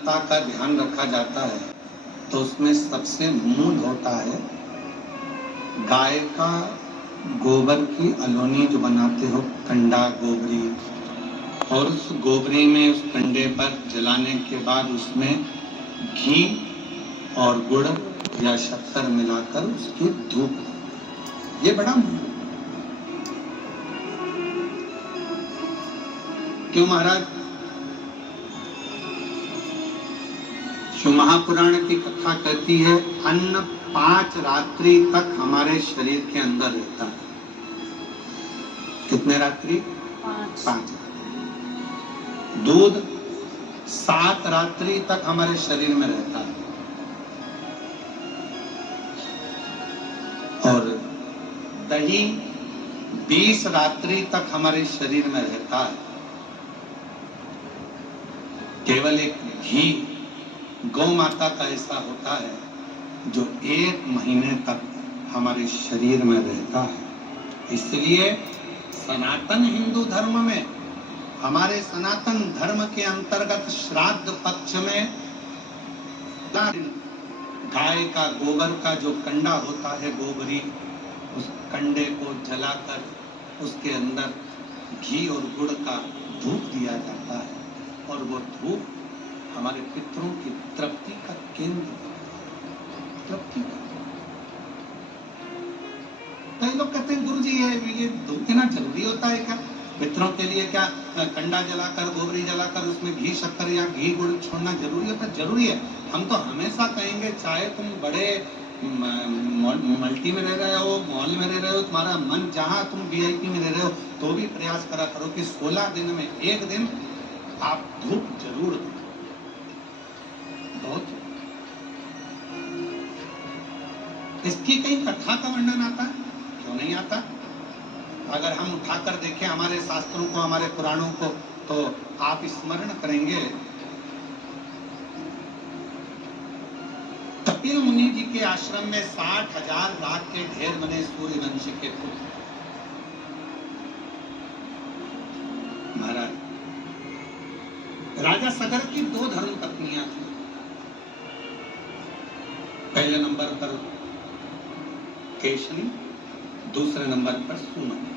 का ध्यान रखा जाता है तो उसमें सबसे मूल होता है गाय का गोबर की अलोनी जो बनाते हो, कंडा गोबरी, और उस गोबरी में उस कंडे पर जलाने के बाद उसमें घी और गुड़ या शक्कर मिलाकर उसकी धूप, ये बड़ा क्यों महाराज? शिव महापुराण की कथा कहती है अन्न 5 रात्रि तक हमारे शरीर के अंदर रहता है। कितने रात्रि? 5। दूध 7 रात्रि तक हमारे शरीर में रहता है और दही 20 रात्रि तक हमारे शरीर में रहता है। केवल एक घी गौ माता का ऐसा होता है जो 1 महीने तक हमारे शरीर में रहता है। इसलिए सनातन हिंदू धर्म में, हमारे सनातन धर्म के अंतर्गत श्राद्ध पक्ष में गाय का गोबर का जो कंडा होता है, गोबरी, उस कंडे को जलाकर उसके अंदर घी और गुड़ का धूप दिया जाता है और वो धूप हमारे पितरों की तृप्ति का केंद्र, तृप्ति का। कई लोग कहते हैं गुरुजी ये धूप देना जरूरी होता है क्या? पितरों के लिए क्या कंडा जलाकर, गोबरी जलाकर उसमें घी शक्कर या घी गुड़ छोड़ना जरूरी होता है? जरूरी है। हम तो हमेशा कहेंगे, चाहे तुम बड़े मल्टी में रह रहे हो, मॉल में रह रहे हो, तुम्हारा मन जहां तुम वीआईपी में रह रहे हो, तो भी प्रयास करा करो कि 16 दिन में एक दिन आप धूप जरूर दो। बहुत इसकी कई कथा का वर्णन आता है, क्यों नहीं आता? अगर हम उठाकर देखें हमारे शास्त्रों को, हमारे पुराणों को, तो आप स्मरण करेंगे कपिल मुनि जी के आश्रम में 60,000 राख के ढेर बने सूर्यवंशी के पुत्र। महाराज राजा सगर की 2 धर्म पत्नियां थी। पहले नंबर पर केशनी, दूसरे नंबर पर सुमति।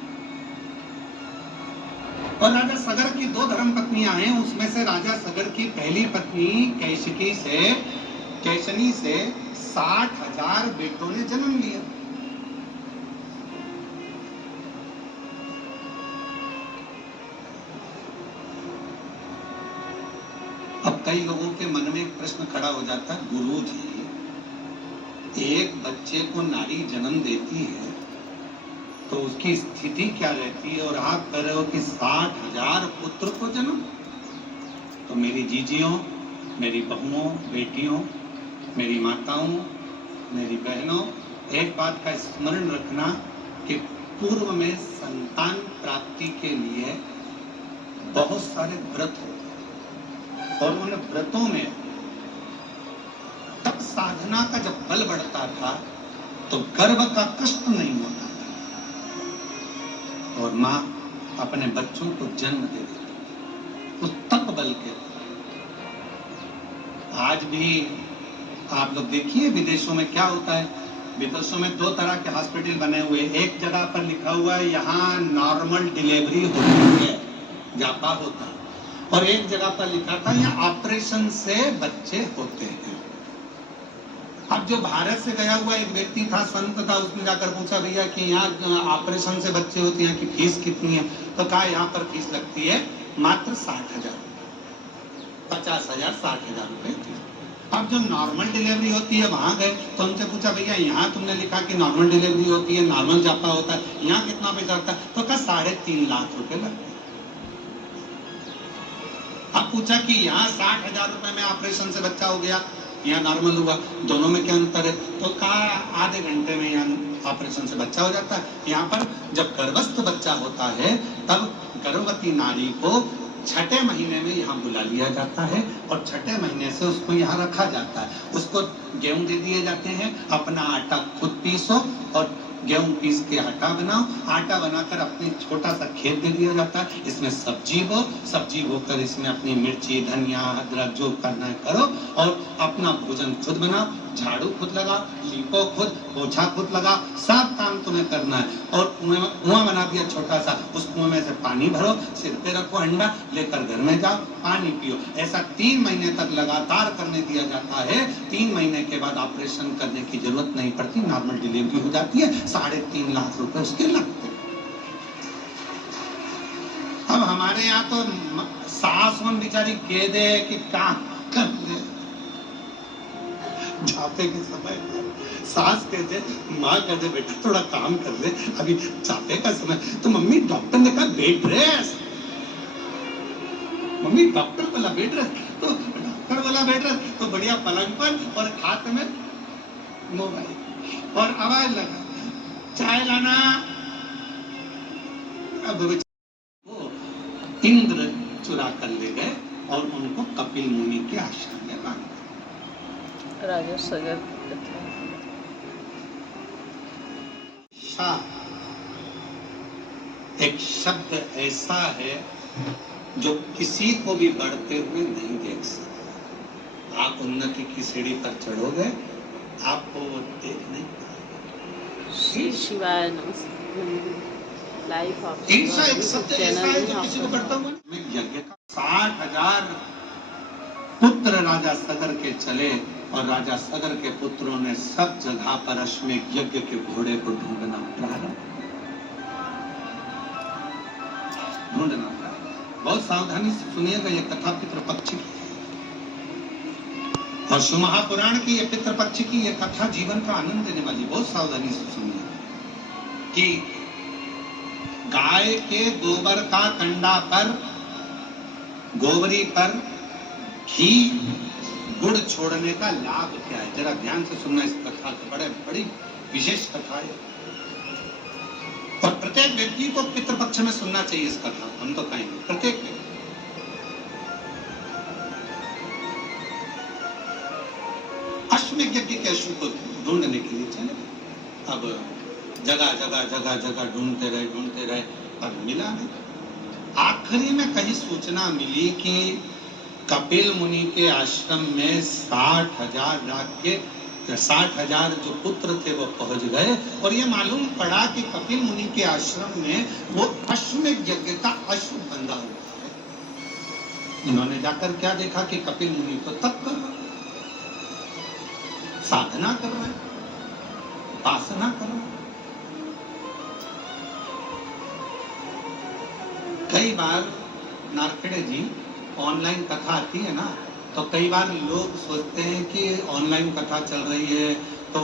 और राजा सगर की 2 धर्म पत्नियां हैं। उसमें से राजा सगर की पहली पत्नी केशनी से 60,000 बेटों ने जन्म लिया। अब कई लोगों के मन में एक प्रश्न खड़ा हो जाता है, गुरु जी एक बच्चे को नारी जन्म देती है तो उसकी स्थिति क्या रहती है, और आप कह रहे हो कि 60,000 पुत्र को जन्म। तो मेरी जीजियों, मेरी बहुओं, बेटियों, मेरी माताओं, मेरी बहनों, एक बात का स्मरण रखना कि पूर्व में संतान प्राप्ति के लिए बहुत सारे व्रत होते और उन व्रतों में तब साधना का जब बल बढ़ता था तो गर्भ का कष्ट नहीं होता था और मां अपने बच्चों को जन्म दे देती उस तप बल के। आज भी आप लोग देखिए विदेशों में क्या होता है। विदेशों में 2 तरह के हॉस्पिटल बने हुए, एक जगह पर लिखा हुआ है यहाँ नॉर्मल डिलीवरी होती है, जापा होता है, और एक जगह पर लिखा था यहाँ ऑपरेशन से बच्चे होते हैं। अब जो भारत से गया हुआ एक व्यक्ति था, संत था, उसने जाकर पूछा भैया कि यहाँ ऑपरेशन से बच्चे होते हैं कि फीस कितनी है? तो कहा यहाँ पर फीस लगती है मात्र 60,000, 50,000, 60,000 रुपए थी। अब जो नॉर्मल डिलीवरी होती है वहां गए तो उनसे पूछा भैया यहाँ तुमने लिखा कि नॉर्मल डिलीवरी होती है, नॉर्मल जापा होता है, यहाँ कितना पैसा लगता है? तो कहा 3.5 लाख रुपए लगते हैं। अब पूछा कि यहाँ 60,000 रुपए में ऑपरेशन से बच्चा हो गया, यहाँ नॉर्मल हुआ, दोनों में क्या अंतर है? तो कहा आधे घंटे में यहाँ ऑपरेशन से बच्चा हो जाता है। यहाँ पर जब गर्भस्थ बच्चा होता है तब गर्भवती नारी को 6ठे महीने में यहाँ बुला लिया जाता है और 6ठे महीने से उसको यहाँ रखा जाता है। उसको गेहूं दे दिए जाते हैं, अपना आटा खुद पीसो और गेहूं पीस के आटा बनाओ, आटा बनाकर अपने छोटा सा खेत दे दिया जाता है, इसमें सब्जी बोकर इसमें अपनी मिर्ची, धनिया, अदरक जो करना है करो और अपना भोजन खुद बनाओ, झाड़ू खुद लगाओ, लीपो खुद, पोछा खुद लगाओ, सब काम तुम्हें करना है। और कुआं बना दिया छोटा सा, उस कुएं में से पानी भरो, सिर पे रखो अंडा, लेकर घर में जाओ, पानी पियो। ऐसा 3 महीने तक लगातार करने दिया जाता है। 3 महीने के बाद ऑपरेशन करने की जरूरत नहीं पड़ती, नॉर्मल डिलीवरी हो जाती है। 3.5 लाख रुपए उसके लगते हैं। अब हमारे यहाँ तो सास मन बेचारी कह दे कि काम कर ले, जाते के समय सास कह दे, माँ कह दे बेटा थोड़ा काम कर ले, अभी जाते का समय, तो मम्मी डॉक्टर ने कहा बेड रेस्ट, मम्मी डॉक्टर वाला बेड रेस्ट, तो डॉक्टर वाला बेड रेस्ट तो बढ़िया पलंग पर और हाथ में मोबाइल और आवाज लगा चाय लाना। अब वो इंद्र चुरा कर ले गए और उनको कपिल मुनि के आश्रम में बांध दिया। राजा सगर एक शब्द ऐसा है जो किसी को भी बढ़ते हुए नहीं देख सकता। आप उन्नति की सीढ़ी पर चढ़ोगे, आपको वो देख नहीं पाएगा। शिवाय नमस्ते। लाइफ ऑफ हिंसा एक शब्द ऐसा है जो किसी को बढ़ता हुआ नहीं। यज्ञ का 60,000 पुत्र राजा सगर के चले और राजा सगर के पुत्रों ने सब जगह पर अश्वमेध यज्ञ के घोड़े को ढूंढना प्रारंभ। बहुत सावधानी से सुनिएगा, ये कथा पितृपक्ष की और शिव महापुराण की ये पितृपक्ष की ये कथा जीवन का आनंद देने वाली। बहुत सावधानी से सुनिए कि गाय के गोबर का कंडा पर, गोबरी पर घी गुड़ छोड़ने का लाभ क्या है, जरा ध्यान से सुनना इस कथा को। बड़ी विशेष कथा है और प्रत्येक व्यक्ति को पितृपक्ष में सुनना चाहिए इस कथा। हम तो कहेंगे प्रत्येक व्यक्ति। अश्वमेध यज्ञ के अश्व को ढूंढने के लिए चले। अब जगह ढूंढते रहे पर मिला नहीं। आखिरी में कहीं सूचना मिली कि कपिल मुनि के आश्रम में 60,000 जो पुत्र थे वो पहुंच गए और ये मालूम पड़ा कि कपिल मुनि के आश्रम में वो अश्वमेध यज्ञ का अश्व बंधा हुआ है। इन्होंने जाकर क्या देखा कि कपिल मुनि तो तप कर रहे, साधना कर रहे, उपासना कर रहे। कई बार नारखेड़े जी ऑनलाइन कथा आती है ना, तो कई बार लोग सोचते हैं कि ऑनलाइन कथा चल रही है तो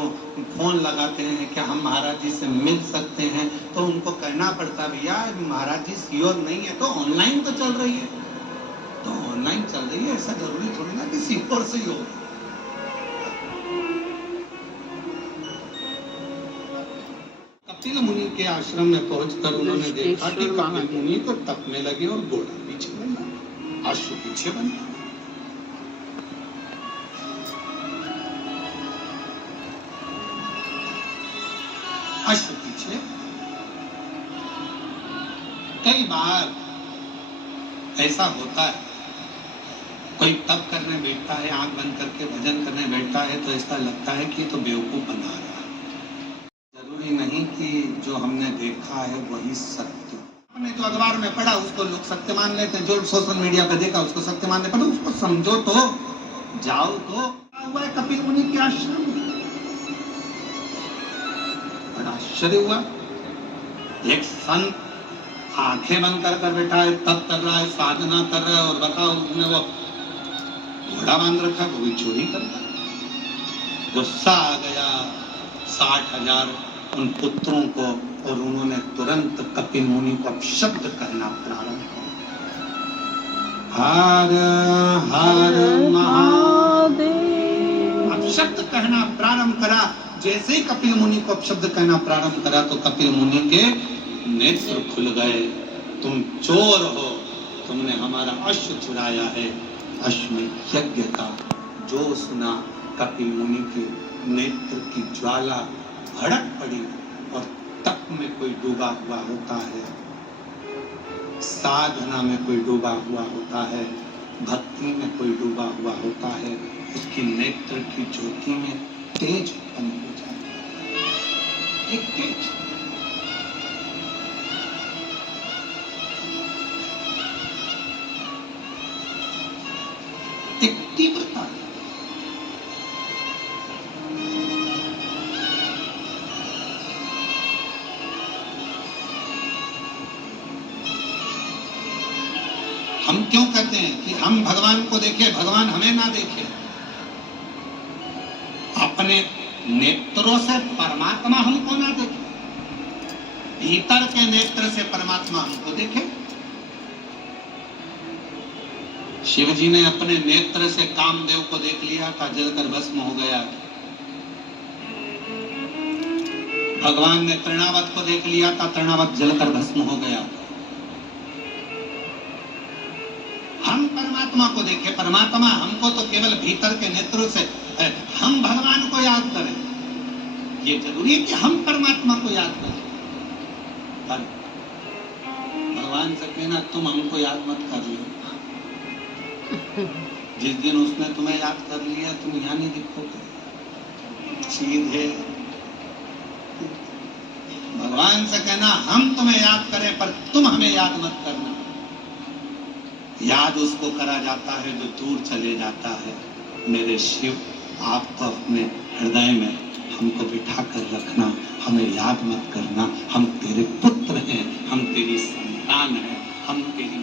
फोन लगाते हैं कि हम महाराज जी से मिल सकते हैं, तो उनको कहना पड़ता भैया महाराज जी श्योर नहीं है तो ऑनलाइन तो चल रही है, तो ऑनलाइन चल रही है ऐसा जरूरी थोड़ी ना कि श्योर से ही हो। कपिल मुनि के आश्रम में पहुंचकर उन्होंने देखा कि कपिल मुनि तो तप में लगे और घोड़ा पीछे बना, अश्व पीछे बना। अश्व पीछे। कई बार ऐसा होता है, कोई तप करने बैठता है, आंख बंद करके भजन करने बैठता है तो ऐसा लगता है कि तो बेवकूफ बना रहा है। जरूरी नहीं कि जो हमने देखा है वही सत्य। हमने जो अखबार में पढ़ा उसको लोग सत्य मान लेते हैं, जो सोशल मीडिया पे देखा उसको सत्य मान लेते हैं। उसको समझो तो, जाओ तो। हुआ है कपिल मुनि के आश्रम में, बड़ा आश्चर्य हुआ। एक संत आंखें बंद कर बैठा है, तप कर रहा है, साधना कर रहा है और बताओ उसने वो घोड़ा बांध रखा, वो भी चोरी करता। गुस्सा आ गया 60,000 उन पुत्रों को और उन्होंने तुरंत कपिल मुनि को अपशब्द कहना प्रारंभ किया। हर हर महादेव अपशब्द कहना प्रारंभ करा। जैसे ही कपिल मुनि को अपशब्द कहना प्रारंभ करा तो कपिल मुनि के नेत्र खुल गए। तुम चोर हो, तुमने हमारा अश्व चुराया है। अश्वमेध यज्ञ का जो सुना, कपिल मुनि के नेत्र की ज्वाला भड़क पड़ी और तप में कोई डूबा हुआ होता है, साधना में कोई डूबा हुआ होता है, भक्ति में कोई डूबा हुआ होता है, उसकी नेत्र की ज्योति में तेज उत्पन्न हो जाता है, एक तेज। एक तीव्रता। हम क्यों कहते हैं कि हम भगवान को देखें, भगवान हमें ना देखे? अपने नेत्रों से परमात्मा हमको ना देखे, भीतर के नेत्र से परमात्मा हमको देखे। शिव जी ने अपने नेत्र से कामदेव को देख लिया था, जलकर भस्म हो गया। भगवान ने तृणावत को देख लिया था, तृणावत जलकर भस्म हो गया। हम परमात्मा को देखें, परमात्मा हमको तो केवल भीतर के नेत्रों से, हम भगवान को याद करें। ये जरूरी है कि हम परमात्मा को याद करें, पर भगवान से कहना तुम हमको याद मत कर लो। जिस दिन उसने तुम्हें याद कर लिया तुम यहाँ नहीं दिखोगे, सीधे भगवान से कहना हम तुम्हें याद करें पर तुम हमें याद मत करना। याद उसको करा जाता है जो दूर चले जाता है। मेरे शिव, आप तो अपने हृदय में हमको बिठा कर रखना, हमें याद मत करना। हम तेरे पुत्र हैं, हम तेरी संतान हैं, हम तेरी